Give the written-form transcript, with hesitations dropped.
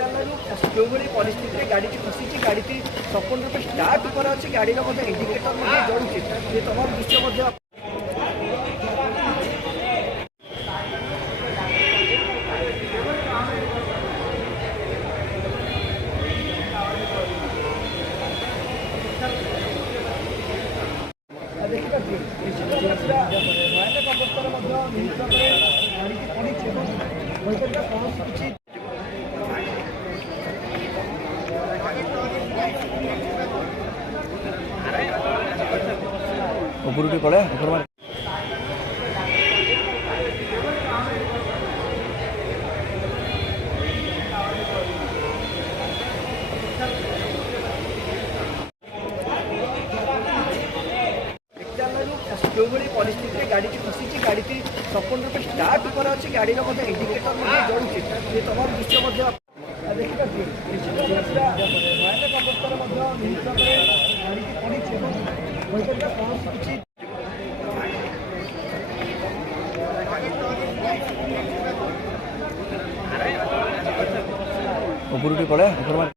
जो परिस्थिति गाड़ी खसी गाड़ी संपूर्ण रूप स्टार्ट कर अच्छे गाड़ी इंडिकेटर जलुचे ये तमाम दृश्य উপরটি পড়ে উপর जो परिस्थिति गाड़ी खसी गाड़ी संपूर्ण रूप स्टार्ट कर अच्छे गाड़ी इंडिकेटर जलुचे ये तमाम दृश्य উপরটি পড়ে উপর